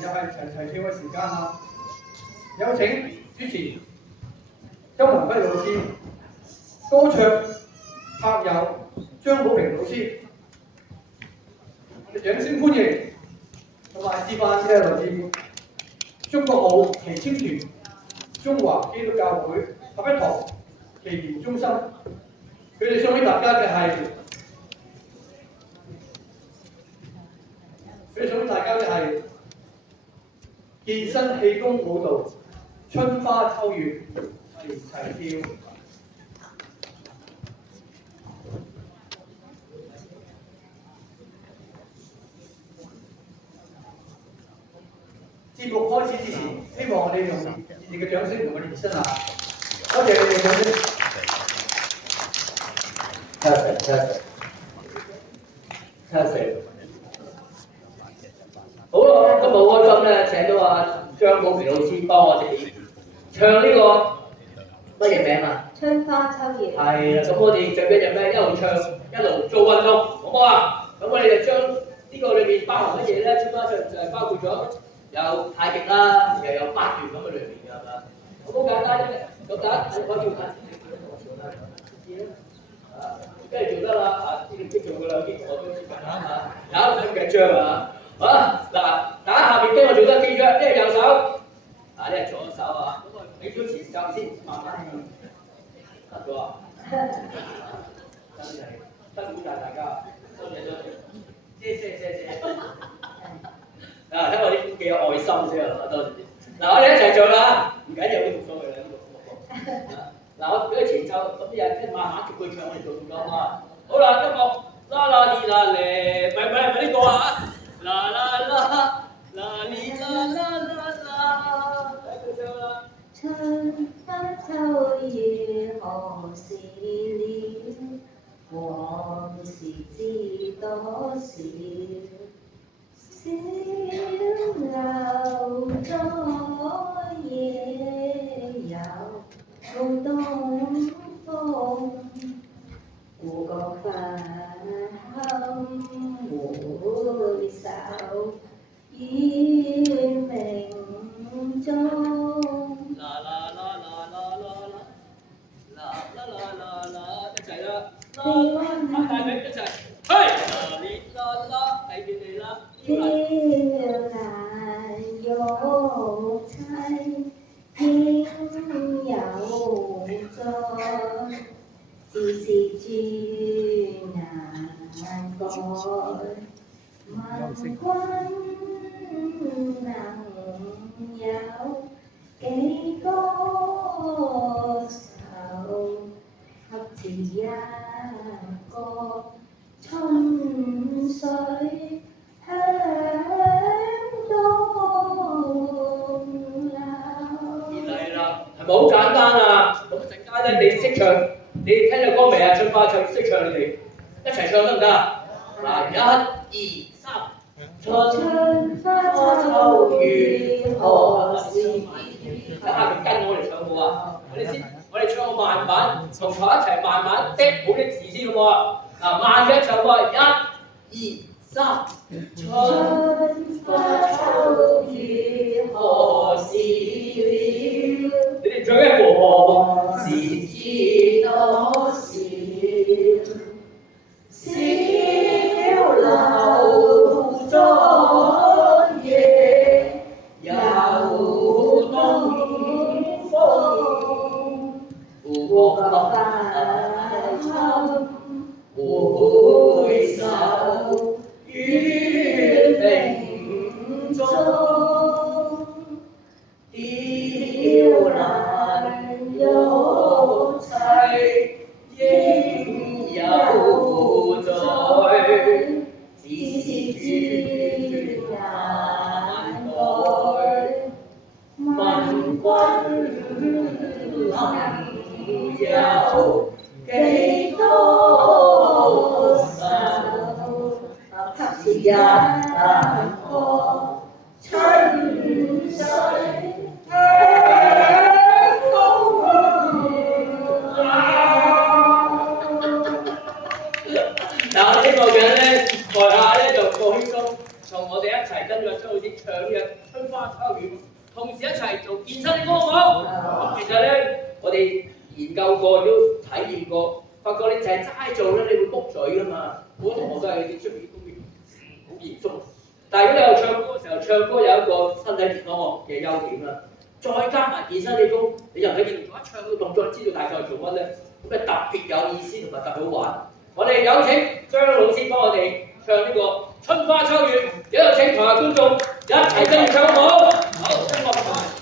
又係齊齊跳嘅時間啦！有請主持周文輝老師、歌唱客友張寶平老師，我哋掌聲歡迎，同埋示範嘅來自中國舞耆青團、中華基督教會合一堂祈賢中心，佢哋送俾大家嘅係。佢哋送俾大家嘅係健身氣功舞蹈《春花秋月齊齊跳》。節目開始之前，希望我哋用熱烈嘅掌聲同我哋熱身下。多謝你哋掌聲。好啦，今日好開心咧，請到阿張寶平老師幫我哋唱呢個乜嘢名啊？春花秋月。係啦，咁我哋最緊要咩？一路唱一路做運動，好唔好啊？咁我哋就將呢個裏面包含乜嘢咧？春花秋月就係包括咗有太極啦，又有八段咁嘅裏面㗎，係嘛？好簡單啫，咁簡單，我要睇。跟住做得啦，呢啲識做㗎啦，啲我都識緊啦嚇，有唔緊張啊？好啦，嗱，大家下面跟我做得記住，呢係右手，呢係左手啊，咁我俾咗前手先，慢慢得咗啊，真係辛苦曬大家，多謝，謝。睇我啲幾有愛心先啊，多謝。嗱，我哋一齊做啦，唔緊要，都冇所謂啦，呢個。嗱，我俾個前奏，咁啲人即係慢慢逐句唱，我哋做唔到啊。好啦，音樂啦啦哩啦咧，唔係呢個啊，啦啦啦啦哩啦啦啦啦，第一句唱啦。春花秋月何時了？往事知多少？小樓昨夜有東風，故國飯堪回首，月明中。啦啦啦啦啦啦啦啦啦啦啦啦，一齊啦！啦，大髀一齊，嘿！啦哩啦啦，睇住你啦。雕欄玉砌應猶在，自是轉難改。問君能有幾多愁？恰似一個春水響東流。嚟啦，係咪好簡單啊？咁陣間咧，你識唱，你聽咗歌未啊？春花秋月識唱，你哋一齊唱得唔得啊？嗱，1、2、3，春花秋月何時了？喺下面跟我哋唱好啊！我哋唱個慢版，同台一齊慢慢的好啲字先好唔好啊？嗱，慢嘅唱過，1、2、3，春花秋月何時了？你哋唱一個何時知多少？小樓昨夜有東風，故國飯堪回首，月明中。雕欄玉砌應猶在，只是轉難改。問君能有幾多愁？恰似一個春水響東流。嗱，我希望嘅咧，台下咧就放輕鬆，同我哋一齊跟住阿張老師唱呢嘅春花秋月，同時一齊做健身嘅歌好唔好？咁其實咧，我哋研究過都體驗過，發覺你就係齋做咧，你會谷嘴噶嘛。好多同學都係啲出面都好嚴肅。但係如果你有唱歌嘅時候，唱歌有一個身體健康嘅優點啦，再加埋健身呢功，你就唔使見到一唱個動作，知道大概係做乜咧，咁啊特別有意思同埋特別好玩。我哋有請張老師幫我哋唱呢個《春花秋月》，亦有請台下觀眾一齊跟住唱好唔好？好，音樂開。